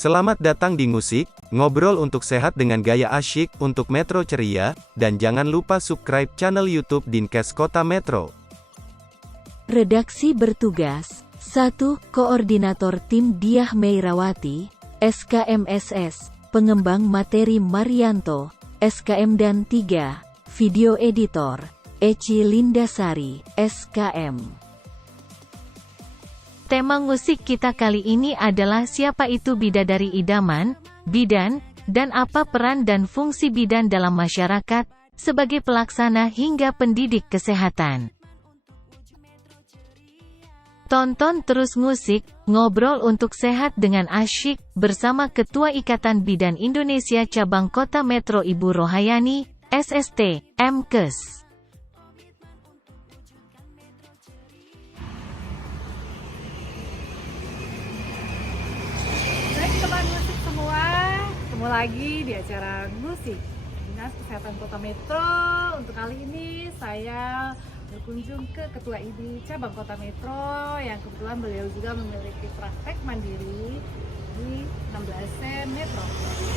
Selamat datang di Ngusik, ngobrol untuk sehat dengan gaya asyik, untuk Metro ceria, dan jangan lupa subscribe channel YouTube Dinkes Kota Metro. Redaksi bertugas, 1. Koordinator Tim Diah Meirawati, SKMSS, Pengembang Materi Marianto, SKM dan 3. Video Editor, Eci Lindasari, SKM. Tema ngusik kita kali ini adalah siapa itu bidadari idaman, bidan, dan apa peran dan fungsi bidan dalam masyarakat, sebagai pelaksana hingga pendidik kesehatan. Tonton terus Ngusik, ngobrol untuk sehat dengan asyik, bersama Ketua Ikatan Bidan Indonesia Cabang Kota Metro Ibu Rohayani, SST, MKes. Teman musik semua, ketemu lagi di acara musik Dinas Kesehatan Kota Metro. Untuk kali ini saya berkunjung ke Ketua IBI Cabang Kota Metro yang kebetulan beliau juga memiliki praktek mandiri di 16 Metro.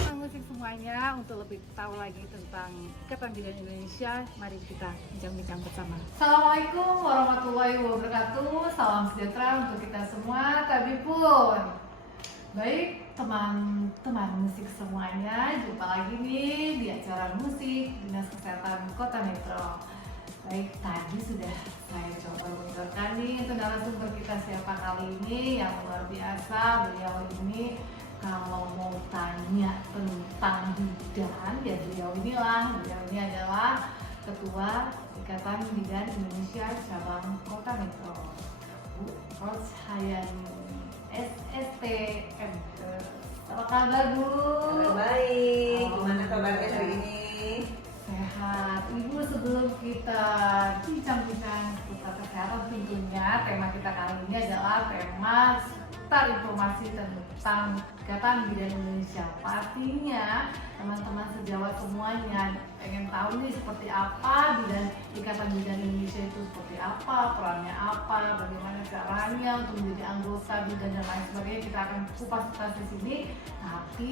Teman musik semuanya, untuk lebih tahu lagi tentang Ikatan Bidan Indonesia, mari kita bincang-bincang bersama. Assalamualaikum warahmatullahi wabarakatuh. Salam sejahtera untuk kita semua, tabipun. Baik, teman-teman musik semuanya, jumpa lagi nih di acara musik Dinas Kesehatan Kota Metro. Baik, tadi sudah saya coba bocorkan nih untuk narasumber kita siapa kali ini yang luar biasa. Beliau ini kalau mau tanya tentang bidan, ya beliau ini adalah Ketua Ikatan Bidan Indonesia Cabang Kota Metro, Bu Rohayani, SST, MKes. Apa kabar, Bu? Kabar baik. Gimana kabarnya hari ini? Sehat. Ibu, sebelum kita bincang-bincang seputar kesehatan, tentunya tema kita kali ini adalah tema seputar informasi tentang Ikatan Bidan Indonesia. Pastinya teman-teman sejawat semuanya pengen tahu nih seperti apa Ikatan Bidan Indonesia itu, seperti apa, perannya apa, bagaimana caranya untuk menjadi anggota bidan dan lain sebagainya. Kita akan kupas di sini, tapi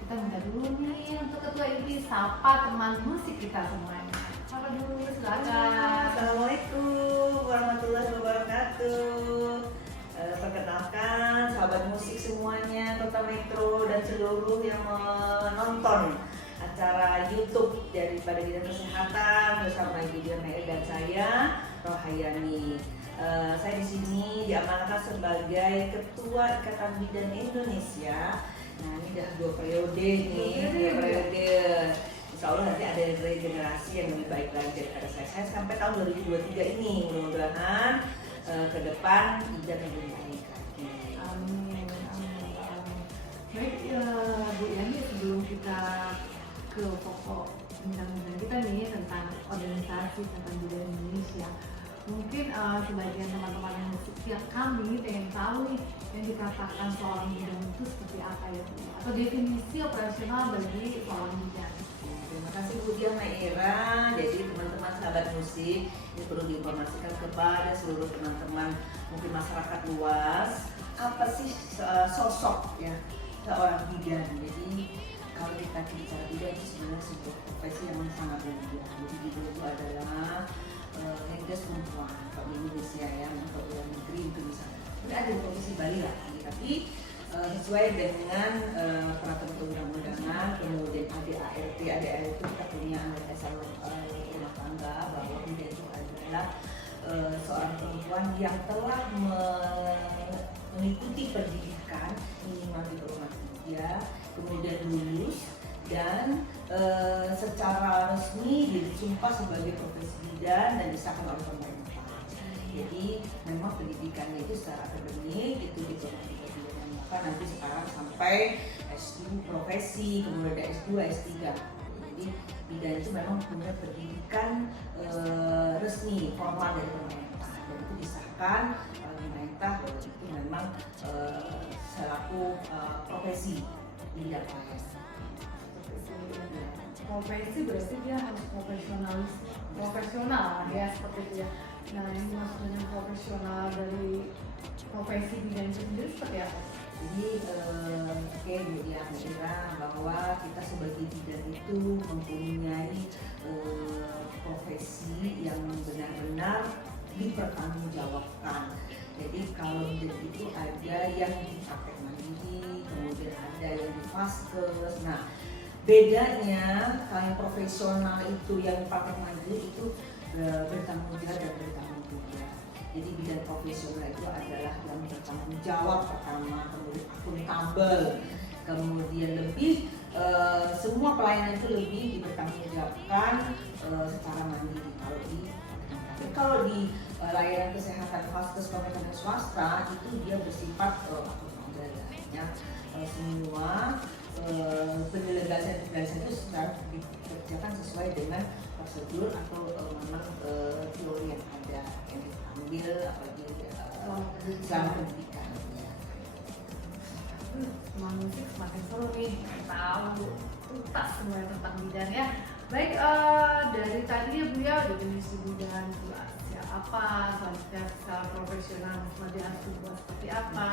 kita minta dulu nih untuk Ketua IBI sapa teman musik kita semuanya. Sapa dulu, silakan. Assalamualaikum warahmatullahi wabarakatuh. Perkenalkan sahabat musik semuanya Kota Metro dan seluruh yang menonton acara YouTube daripada Dinas Kesehatan bersama Ibu Diah Meirawati dan saya Rohayani. Saya di sini diamanahkan sebagai Ketua Ikatan Bidan Indonesia. Nah, ini udah 2 periode nih, Insya Allah nanti ada regenerasi yang lebih baik lagi daripada saya sampai tahun 2023 ini. Mudah-mudahan ke depan bidan lebih baik lagi. Amin. Baik, Bu Yani, sebelum kita ke pokok undang-undang kita nih tentang organisasi tentang bidan Indonesia, mungkin sebagian teman-teman yang setiap kami pengen tahu nih yang dikatakan seorang bidan itu seperti apa ya, Bu? Atau definisi operasional bagi seorang bidan. Terima kasih Bu Diah Meirawati. Jadi teman-teman sahabat musik, ini perlu diinformasikan kepada seluruh teman-teman mungkin masyarakat luas, apa sih sosok ya seorang bidan. Jadi kalau kita bicara bidan itu sebenarnya sebuah profesi yang sangat mulia. Jadi bidan itu adalah MKes perempuan kalau di Indonesia ya, untuk luar negeri itu bisa. Tidak ada profesi Bali lah, tapi sesuai dengan peraturan perundang-undangan, kemudian ADART itu kita punya dasar rumah tangga bahwa bidan itu adalah seorang perempuan yang telah mengikuti pendidikan minimal di rumah kerja, kemudian lulus dan secara resmi disumpah sebagai profesi bidan dan disahkan oleh pemerintah. Jadi memang pendidikannya itu secara akademik itu diploma nanti sekarang sampai S2 profesi, kemudian ada S2, S3. Jadi bidan itu memang punya pendidikan resmi, formal dari pemerintah, dan itu disahkan oleh pemerintah bahwa itu memang selaku profesi bidang pelayanan. Profesi berarti dia harus profesional ya, seperti itu ya. Nah, ini maksudnya profesional dari profesi bidan itu sendiri seperti apa? Jadi oke, Mira, bahwa kita sebagai bidan itu mempunyai profesi yang benar-benar dipertanggungjawabkan. Jadi kalau bidan itu ada yang di praktek mandiri, kemudian ada yang di vaskes. Nah, bedanya kalau yang profesional itu yang praktek mandiri itu bertanggung jawab dan bertanggung jawab. Jadi bidan profesional itu adalah yang bertanggung jawab pertama, kemudian akuntabel, kemudian lebih semua pelayanan itu lebih dipertanggungjawabkan secara mandiri. Kalau di layanan kesehatan vaskes pemerintah swasta itu dia bersifat akuntabel, ya. Semua penyelesaian itu secara dikerjakan sesuai dengan prosedur atau memang teori yang ada yang diambil apalagi selama pendidikan. Musik semakin seru nih, tahu tuntas semua tentang bidan ya. Baik, dari tadi ya Bu ya udah jenis bidan apa, selanjutnya secara profesional sebenarnya harus dibuat seperti apa.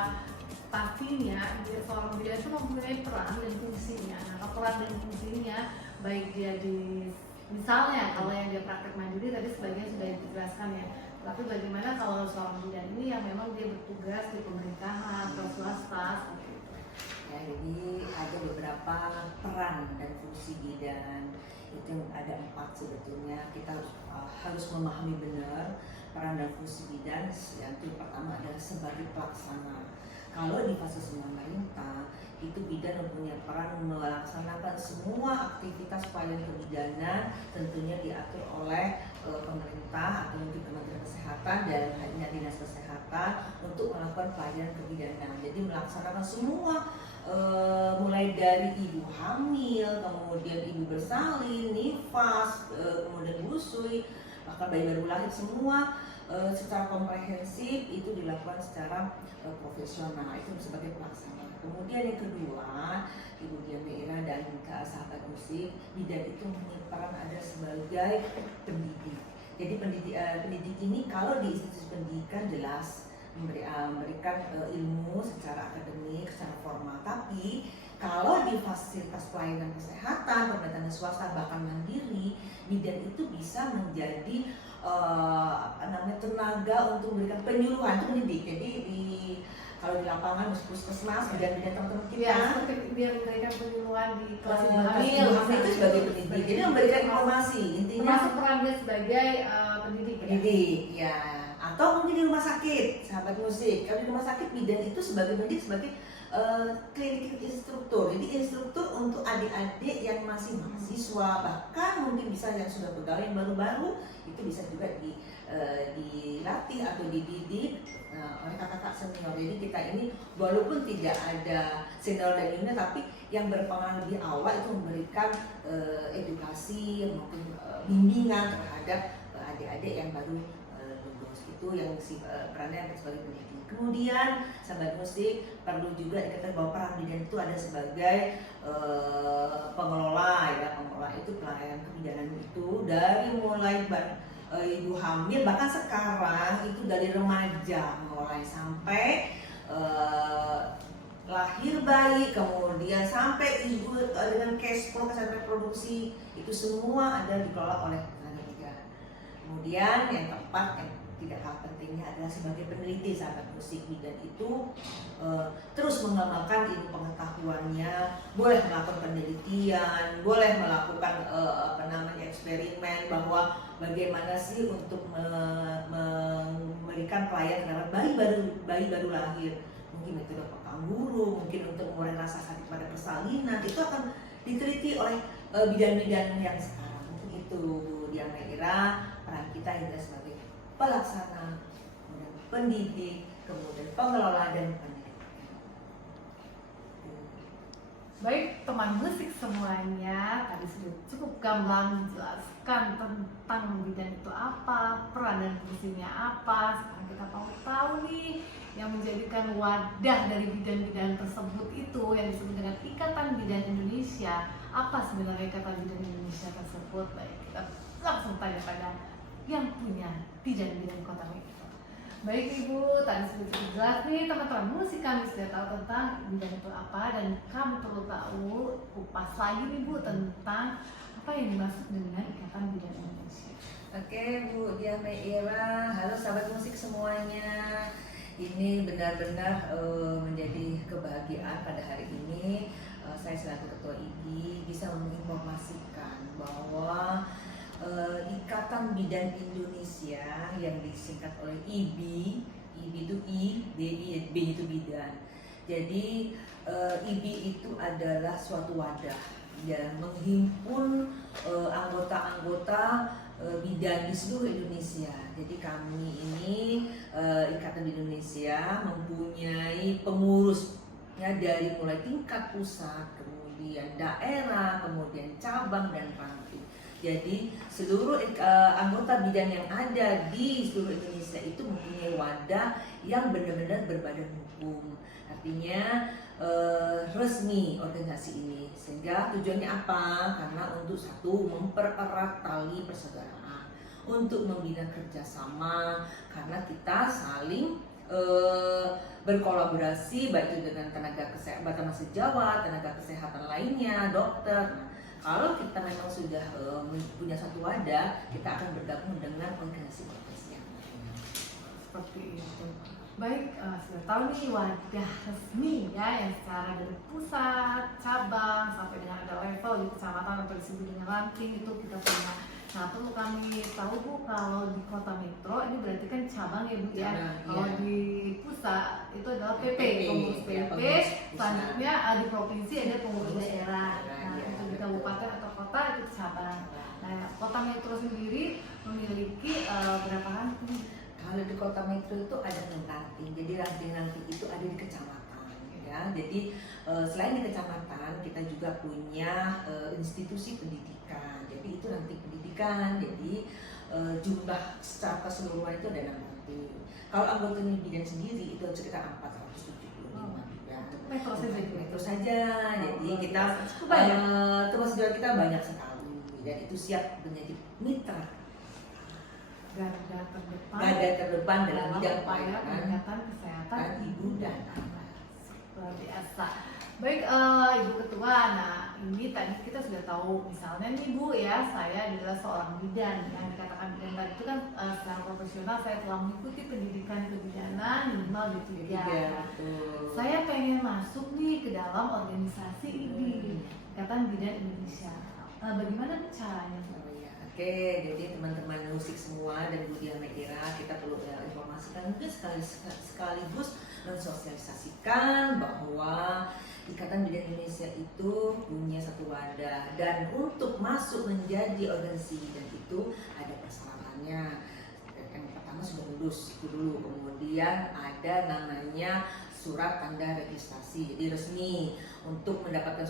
Pastinya seorang bidan itu mempunyai peran dan fungsinya. Nah, peran dan fungsinya baik dia di misalnya kalau yang dia praktek mandiri tadi sebagian sudah dijelaskan ya. Tapi bagaimana kalau seorang bidan ini yang memang dia bertugas di pemerintahan atau swasta seperti itu? Ya, jadi ada beberapa peran dan fungsi bidan. Itu ada 4 sebetulnya. Kita harus memahami benar peran dan fungsi bidan. Yang pertama adalah sebagai pelaksana. Kalau di fase pemerintah itu bidan mempunyai peran melaksanakan semua aktivitas pelayanan kebidanan, tentunya diatur oleh pemerintah atau mungkin Kementerian Kesehatan dan hanya Dinas Kesehatan untuk melakukan pelayanan kebidanan. Jadi melaksanakan semua mulai dari ibu hamil, kemudian ibu bersalin, nifas, kemudian busui, bahkan bayi baru lahir, semua secara komprehensif itu dilakukan secara profesional, itu sebagai pelaksana. Kemudian yang kedua, Ibu Diah Meira dan sahabat musik, bidan itu mempunyai peran ada sebagai pendidik. Jadi pendidik ini kalau di institusi pendidikan jelas memberikan ilmu secara akademik, secara formal. Tapi kalau di fasilitas pelayanan kesehatan, pemerintahan swasta bahkan mandiri, bidan itu bisa menjadi tenaga untuk memberikan penyuluhan, itu pendidik. Jadi kalau di lapangan puskesmas, bidan-bidan teman-teman kita, ya, seperti dia memberikan penyuluhan di kelas ibu hamil itu sebagai pendidik. Jadi memberikan informasi, intinya masuk peran dia sebagai pendidik. Pendidik, ya. Atau mungkin di rumah sakit, sahabat musik. Kalau di rumah sakit bidan itu sebagai pendidik, sebagai klinik instruktur. Jadi instruktur untuk adik-adik yang masih mahasiswa, bahkan mungkin bisa yang sudah pegawai yang baru-baru, itu bisa juga dilatih atau dididik oleh kakak-kakak senior. Jadi kita ini walaupun tidak ada senior dan junior, tapi yang berpengalaman lebih awal itu memberikan edukasi, mungkin bimbingan terhadap adik-adik yang baru lulus. Itu yang perannya sebagai pendidik. Kemudian sahabat musik perlu juga dikatakan bahwa peran bidan itu ada sebagai pengelola, ya. Pengelola itu pelayanan kebidanan itu dari mulai ibu hamil, bahkan sekarang itu dari remaja mulai sampai lahir bayi, kemudian sampai ibu dengan cash flow kesehatan reproduksi, itu semua ada dikelola oleh tenaga negara. Kemudian yang keempat, tidak kalah pentingnya adalah sebagai peneliti. Sahabat musik bidan itu terus mengembangkan ilmu pengetahuannya, boleh melakukan penelitian, boleh melakukan eksperimen bahwa bagaimana sih untuk memberikan pelayanan terhadap bayi baru lahir, mungkin metode kanguru, mungkin untuk mengurangi rasa sakit pada persalinan, itu akan diteliti oleh bidan-bidan yang sekarang. Mungkin itu Bu Diah Meira, peran kita adalah sebagai pelaksana, kemudian pendidik, kemudian pengelola dan pendidik. Baik teman musik semuanya, tadi sudah cukup gamblang menjelaskan tentang bidan itu apa, peran dan fungsinya apa. Sekarang kita mau tahu nih yang menjadikan wadah dari bidan-bidan tersebut itu yang disebut dengan Ikatan Bidan Indonesia. Apa sebenarnya Ikatan Bidan Indonesia tersebut? Baik, kita langsung tanya pada yang punya bidan-bidan Kota Metro. Baik Ibu, tadi sudah cukup jelas nih teman-teman musik, kami sudah tahu tentang bidang itu apa, dan kami perlu tahu kupas lagi nih Bu tentang apa yang dimaksud dengan Ikatan Bidan Indonesia. Oke Bu Diah Meira, halo sahabat musik semuanya. Ini benar-benar menjadi kebahagiaan pada hari ini. Saya selaku Ketua IBI bisa menginformasikan bahwa Ikatan Bidan Indonesia yang disingkat oleh IBI, IBI itu B itu bidan. Jadi IBI itu adalah suatu wadah yang menghimpun anggota-anggota bidan di seluruh Indonesia. Jadi kami ini Ikatan Bidan Indonesia mempunyai pengurus ya, dari mulai tingkat pusat, kemudian daerah, kemudian cabang dan ranting. Jadi seluruh anggota bidan yang ada di seluruh Indonesia itu mempunyai wadah yang benar-benar berbadan hukum. Artinya resmi organisasi ini. Sehingga tujuannya apa? Karena untuk satu, mempererat tali persaudaraan, untuk membina kerjasama, karena kita saling berkolaborasi baik itu dengan tenaga kesehatan sejawat, tenaga kesehatan lainnya, dokter. Nah, kalau kita memang sudah punya satu wadah, kita akan bergabung dengan organisasi-organisasi yang lain. Seperti itu. Baik, sudah tahu nih wadah resmi ya, yang secara dari pusat, cabang, sampai dengan ada level di kecamatan atau disebut dengan ranting itu kita punya. Nah, perlu kami tahu Bu, kalau di Kota Metro ini berarti kan cabang ya Bu ya. Kalau di pusat itu adalah PP, pengurus PP. Selanjutnya di provinsi ada pengurus daerah. Nah, itu di kabupaten atau kota itu cabang. Nah, Kota Metro sendiri memiliki berapa ranting? Kalau di Kota Metro itu ada 6 ranting. Jadi ranting-ranting itu ada di kecamatan. Ya, jadi selain di kecamatan kita juga punya institusi pendidikan. Jadi itu ranting pendidikan. Jadi jumlah secara keseluruhan itu ada 6 ranting. Kalau anggota bidan sendiri itu sekitar 475 bidan. Metro saja. Jadi kita terus kita banyak sekali dan itu siap menjadi mitra garda terdepan dalam bidang upaya pelayanan peningkatan kesehatan ibu dan anak. Luar biasa. Baik Ibu Ketua, nah ini tadi kita sudah tahu misalnya nih Bu ya, saya adalah seorang bidan. Yang dikatakan bidan tadi itu kan secara profesional saya telah mengikuti pendidikan kebidanan minimal D3. Saya pengen masuk nih ke dalam organisasi ini, Ikatan Bidan Indonesia. Bagaimana caranya Bu? Oke, jadi teman-teman musik semua dan Bu Diah Meira, kita perlu informasikan mungkin sekaligus mensosialisasikan bahwa Ikatan Bidan Indonesia itu punya satu wadah, dan untuk masuk menjadi organisasi bidan itu ada persyaratannya. Yang pertama sudah lulus itu dulu, kemudian ada namanya surat tanda registrasi, jadi resmi untuk mendapatkan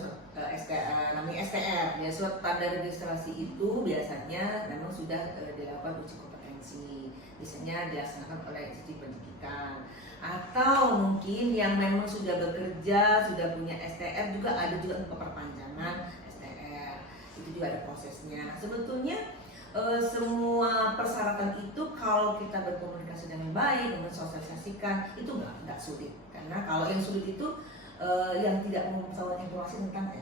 namanya STR. Ya, surat tanda registrasi itu biasanya memang sudah dilakukan uji kompetensi, biasanya dilaksanakan oleh institusi pendidikan, atau mungkin yang memang sudah bekerja, sudah punya STR juga ada juga perpanjangan STR, itu juga ada prosesnya. Sebetulnya semua persyaratan itu kalau kita berkomunikasi dengan baik, mensosialisasikan itu nggak sulit. Karena kalau yang sulit itu yang tidak mengetahui informasi tentang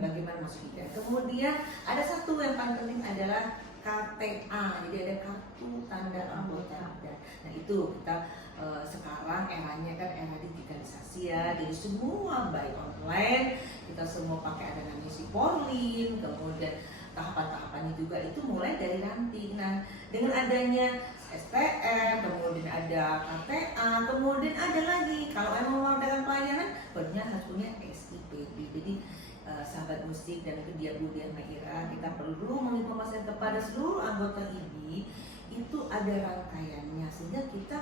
bagaimana masuk bidan. Kemudian ada satu yang paling penting adalah KTA, jadi ada kartu tanda anggota bidan. Nah itu kita sekarang eranya kan era digitalisasi ya, jadi semua baik online, kita semua pakai ada namanya Siporlin, kemudian tahapan-tahapannya juga itu mulai dari ranting. Nah, dengan adanya STR, kemudian ada KTA, kemudian ada lagi kalau emang mau dalam pelayanan, barunya harus punya SIPD. Jadi sahabat musik dan Bu Diah Meira, kita perlu menginformasikan kepada seluruh anggota IBI itu ada rangkaiannya, sehingga kita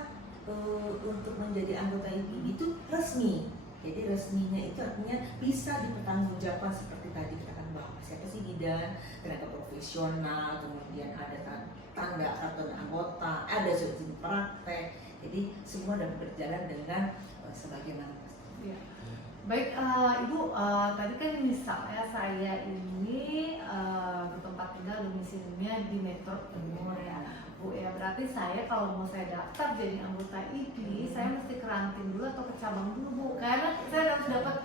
untuk menjadi anggota IBI itu resmi. Jadi resminya itu artinya bisa dipertanggungjawabkan seperti tadi kita kan bahas siapa sih bidan, tenaga profesional, kemudian ada tanda kartu anggota, ada izin praktek. Jadi semua dapat berjalan dengan sebagaimana pastinya. Ya. Baik Ibu, tadi kan misalnya saya ini bertempat tinggal domisilinya di Metro Timur ya. Bu ya, berarti saya kalau mau saya daftar jadi anggota ID, saya mesti ke ranting dulu atau ke cabang dulu Bu, karena saya harus dapat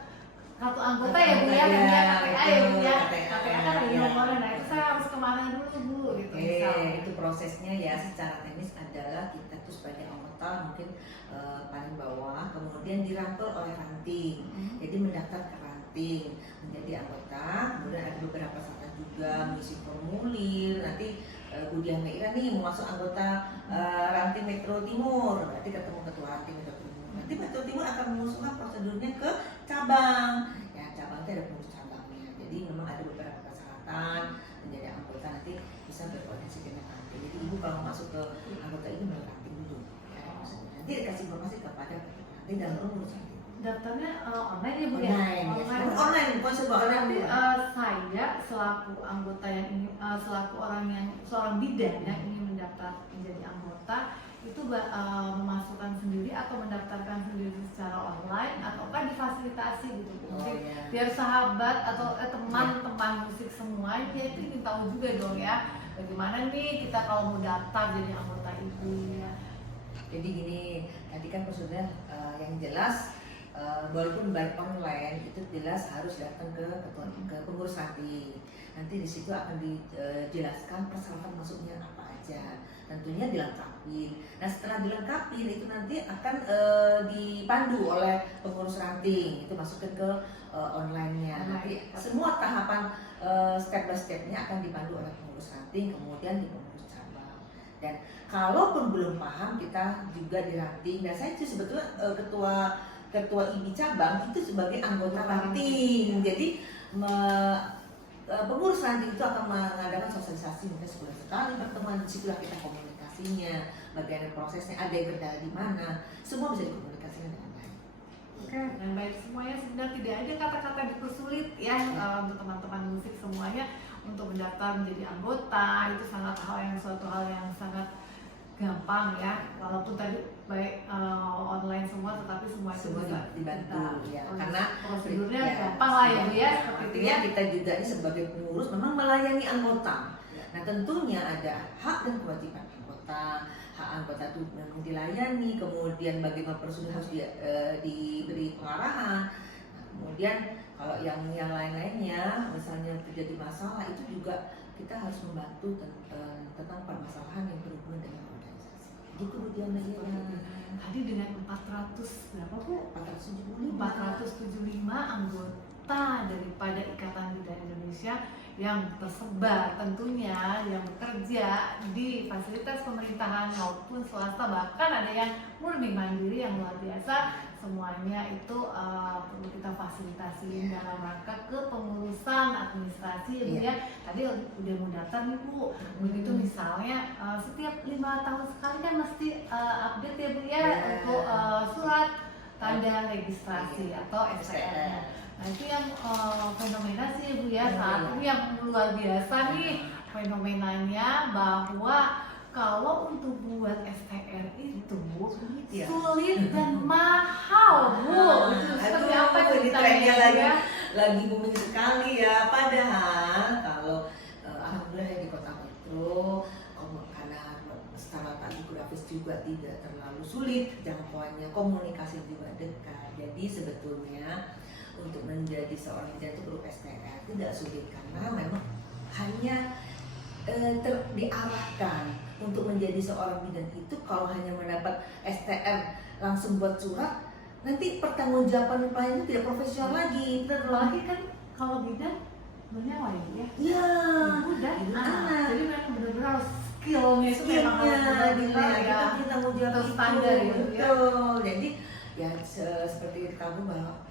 kartu anggota ya Bu ya, dan dia KPA ya Bu ya, KPA kan ada nomornya, nah itu saya harus kemana dulu Bu gitu misalnya. Itu prosesnya ya secara teknis adalah kita tuh sebagai anggota mungkin paling bawah, kemudian dirangkul oleh ranting, jadi mendaftar ke ranting menjadi anggota, kemudian ada beberapa syarat juga, mengisi formulir, nanti Bu Diah Meira nih mau masuk anggota ranting Metro Timur, berarti ketemu ketua ranting Metro Timur, nanti Metro Timur akan mengusulkan prosedurnya ke cabang, ya cabang itu ada pengurus cabangnya, jadi memang ada beberapa persyaratan menjadi anggota, nanti bisa berkoordinasi dengan ranting. Jadi ibu kalau masuk ke anggota ini melalui ranting dulu, ya, nanti dikasih informasi kepada ranting dan pengurus ranting. Daftarnya online ya Bu ya? Online, bukan sebuah online. Tapi saya selaku anggota yang ingin, selaku seorang bidan yang ingin mendaftar menjadi anggota itu memasukkan sendiri atau mendaftarkan sendiri secara online ataukah difasilitasi gitu Bu? Mungkin biar sahabat atau teman-teman musik semua dia itu ingin tahu juga dong ya, bagaimana nih kita kalau mau daftar jadi anggota ibu ya. Jadi gini, tadi kan prosedurnya yang jelas, walaupun baik online itu jelas harus datang ke pengurus ranting. Nanti di situ akan dijelaskan persyaratan masuknya apa aja. Tentunya dilengkapi. Nah setelah dilengkapi itu nanti akan dipandu oleh pengurus ranting. Itu masukin ke online-nya. Nanti semua tahapan step by step-nya akan dipandu oleh pengurus ranting, kemudian di pengurus cabang. Dan kalaupun belum paham kita juga di ranting. Dan saya itu sebetulnya ketua IBI cabang itu sebagai anggota ranting, jadi pengurus ranting itu akan mengadakan sosialisasi mungkin sebulan sekali pertemuan, disitulah kita komunikasinya, bagaimana prosesnya, ada yang kendala di mana, semua bisa dikomunikasikan dengan baik. Oke, dengan baik semuanya, sebenarnya tidak ada kata-kata dipersulit ya untuk teman-teman musik semuanya untuk mendaftar menjadi anggota, itu suatu hal yang sangat gampang ya, walaupun tadi baik online semua tetapi semua itu bisa dibantu ya, karena prosedurnya gampang lah ya Bu ya, seperti itu ya. Kita juga ini sebagai pengurus memang melayani anggota. Nah tentunya ada hak dan kewajiban anggota. Hak anggota itu memang dilayani, kemudian bagaimana prosedur harus diberi pengarahan. Nah, kemudian kalau yang lain-lainnya misalnya terjadi masalah itu juga kita harus membantu tentang permasalahan yang berhubungan dengan gitu Bu Diah Meira. Tadi dengan 400 berapa Bu? 475 anggota daripada Ikatan Bidan Indonesia yang tersebar tentunya yang bekerja di fasilitas pemerintahan maupun swasta, bahkan ada yang murni mandiri yang luar biasa, semuanya itu perlu kita fasilitasi dalam rangka kepengurusan administrasi ya Bu ya. Tadi udah mau daftar nih Bu, begitu misalnya setiap 5 tahun sekali kan mesti update ya Bu ya untuk surat tanda registrasi atau STR. Nah itu yang fenomena sih Bu ya, saat ini yang luar biasa nih fenomenanya, bahwa kalau untuk buat STR itu sulit dan mahal Bu. Seperti apa ceritanya lagi booming sekali ya, padahal kalau alhamdulillah di Kota Metro karena secara topografis juga tidak terlalu sulit jangkauannya, komunikasi juga dekat, jadi sebetulnya untuk menjadi seorang bidan itu perlu STR tidak sulit, karena memang hanya diarahkan untuk menjadi seorang bidan itu kalau hanya mendapat STR langsung buat surat, nanti pertanggungjawaban pelayan itu tidak profesional lagi. Terlebih kan kalau bidan bernyawa ya? Iya. Mudah. Jadi memang benar-benar harus skillnya itu memang harus benar ya. Kita tanggung jawab standar ya. Betul. Jadi ya seperti kamu bahwa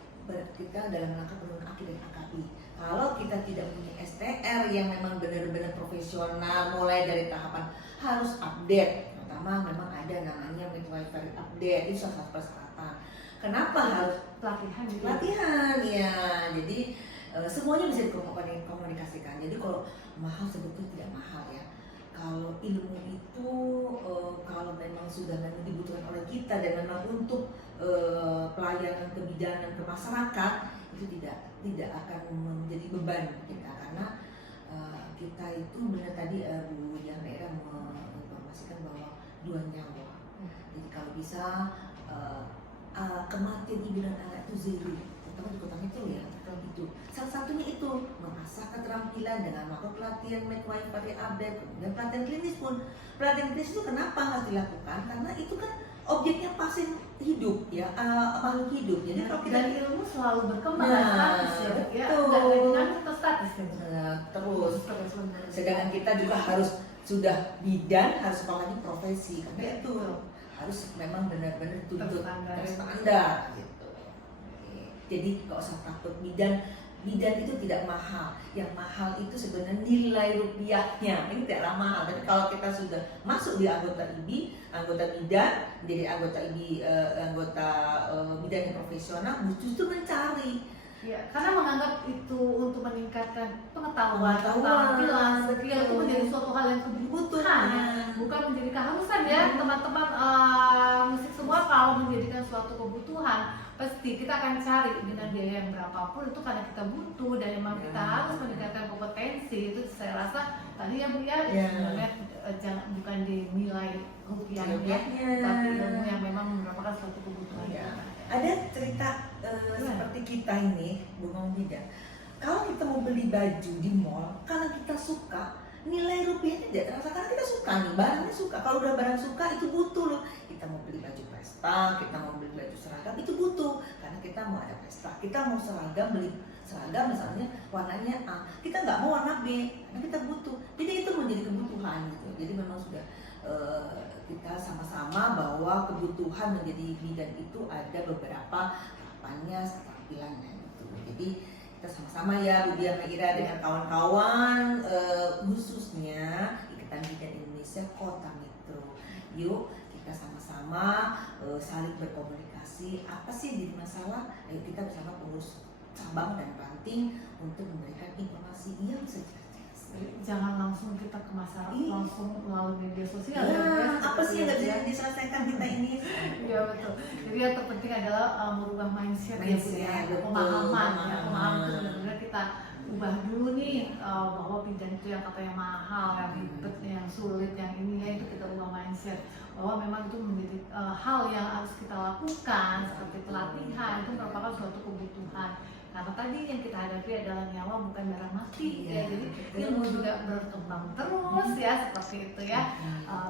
kita dalam rangka penurunan AKI dan AKI. Kalau kita tidak punya STR yang memang benar-benar profesional, mulai dari tahapan harus update, pertama memang ada namanya midwifery update, itu salah satu persyaratan. Kenapa harus pelatihan? Pelatihan ya, jadi semuanya bisa dikomunikasikan. Jadi kalau mahal sebetulnya tidak mahal ya. Kalau ilmu itu kalau memang sudah memang dibutuhkan oleh kita dan memang untuk pelayanan kebidanan ke masyarakat, itu tidak akan menjadi beban kita, karena kita itu benar tadi Bu Diah Meira menginformasikan informasikan bahwa 2 nyawa. Jadi kalau bisa kematian ibu dan anak itu zero, terutama di Kota Metro ya. Itu salah satunya itu mengasah keterampilan dengan melakukan pelatihan midwifery update, kemudian pelatihan klinis pun. Pelatihan klinis itu kenapa harus dilakukan? Karena itu kan objeknya pasien hidup ya, makhluk hidup. Jadi kalau kita dan ilmu selalu berkembang, Nah, statis ya, betul. nggak dinamis atau statis kan. terus sedangkan kita juga harus sudah bidan, harus apalagi profesi karena itu harus memang benar-benar tuntut standar gitu. Jadi nggak usah takut, bidan itu tidak mahal. Yang mahal itu sebenarnya nilai rupiahnya, ini tidaklah mahal. Tapi kalau kita sudah masuk di anggota IBI, anggota bidan, menjadi anggota IBI, anggota bidan yang profesional, justru mencari. Ya, karena menganggap itu untuk meningkatkan pengetahuan, Pengetahuan, keterampilan, skill itu betul. menjadi suatu hal yang kebutuhan, bukan menjadi keharusan ya teman-teman musik semua. Kalau menjadikan suatu kebutuhan, pasti kita akan cari dengan biaya yang berapapun itu karena kita butuh dan memang kita harus meningkatkan kompetensi. Itu saya rasa tadi ya Bu ya, sebenarnya jangan bukan dinilai rupiahnya, tapi ilmu yang memang merupakan suatu kebutuhan. Ada cerita seperti kita ini, Bu Mama Bidan. Kalau kita mau beli baju di mall, kalau kita suka, nilai rupiahnya tidak terasa karena kita suka nih, barangnya suka. Kalau udah barang suka itu butuh loh. Kita mau beli baju pesta, kita mau beli baju seragam itu butuh karena kita mau ada pesta. Kita mau seragam, beli seragam misalnya warnanya A, kita nggak mau warna B karena kita butuh. Jadi itu menjadi kebutuhan gitu. Jadi memang sudah kita sama-sama bahwa kebutuhan menjadi bidan itu ada beberapa tahapannya, tampilannya gitu. Jadi kita sama-sama ya Bu Diah Mbak Ira dengan kawan-kawan khususnya Ikatan Bidan Indonesia Kota Metro. Yuk kita sama-sama saling berkomunikasi, apa sih yang jadi masalah, ayo kita bersama pengurus cabang dan ranting untuk memberikan informasi yang sejelas. Jangan langsung kita ke masyarakat, langsung melalui media sosial. Apa sih yang nggak bisa diselesaikan kita ini? Iya betul. Jadi yang terpenting adalah merubah mindset ya Bu ya, pemahaman ya, pemahaman itu benar-benar kita ubah dulu nih bahwa bidan itu yang katanya mahal, yang ribet, yang sulit, yang ini ya, itu kita ubah mindset bahwa memang itu menjadi hal yang harus kita lakukan seperti pelatihan itu merupakan suatu kebutuhan. Karena tadi yang kita hadapi adalah nyawa bukan darah mati ya, jadi ilmu juga berkembang terus ya seperti itu ya.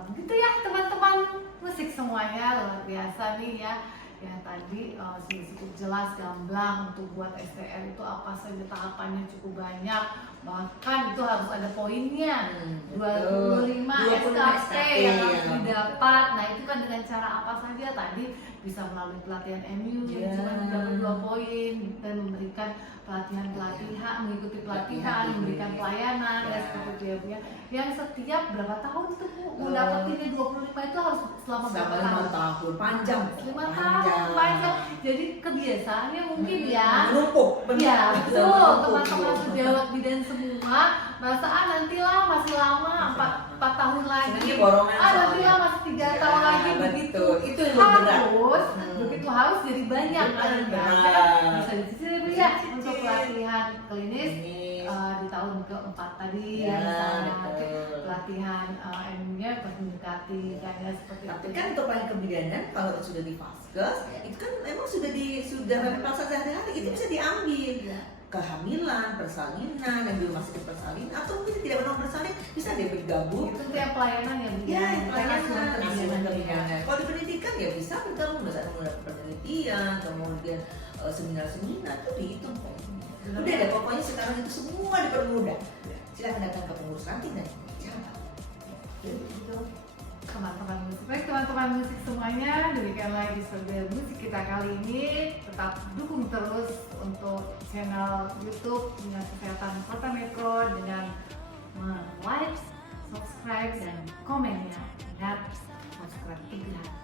Begitu ya teman-teman musik semuanya, luar biasa nih ya. Yang tadi sudah cukup jelas gamblang untuk buat STR itu apa saja tahapannya cukup banyak, bahkan itu harus ada poinnya 25 SKP yang harus didapat. Nah itu kan dengan cara apa saja tadi bisa melalui pelatihan MU yang cuma mendapat 2 poin dan memberikan pelatihan, mengikuti pelatihan, memberikan pelayanan dan seperti itu ya Bu ya. Yang setiap berapa tahun itu Bu mendapatinnya 25 itu harus selama berapa tahun? Panjang. 5 tahun panjang. Jadi kebiasaannya mungkin ya. Menumpuk. Ya betul, teman-teman sejawat bidan semua merasa nantilah masih lama 4 tahun lagi, nantilah masih 3 tahun lagi, begitu itu harus begitu harus jadi banyak bisa dicicil Bu ya untuk pelatihan klinis di tahun ke-4 tadi ya, pelatihan MU-nya mendekati kan ya seperti tapi itu. kan untuk pelayanan kebidanan kalau sudah di Vaskes itu kan memang sudah pelaksanaan sehari-hari itu bisa diambil. Kehamilan, persalinan, yang belum masuk ke persalinan atau mungkin tidak pernah bersalin bisa dia bergabung. Itu yang pelayanan yang pelayanan kebidanan. Kalau di pendidikan ya bisa bergabung dengan penelitian, kemudian seminar-seminar itu dihitung poinnya. Udah deh pokoknya sekarang itu semua dipermudah. Silakan datang ke pengurus ranting dan cabang. Itu teman-teman musik. Baik teman-teman musik semuanya, demikianlah episode musik kita kali ini. Tetap dukung terus untuk channel YouTube Dinas Kesehatan Kota Metro dengan like, subscribe dan komennya. Ingat, subscribe 3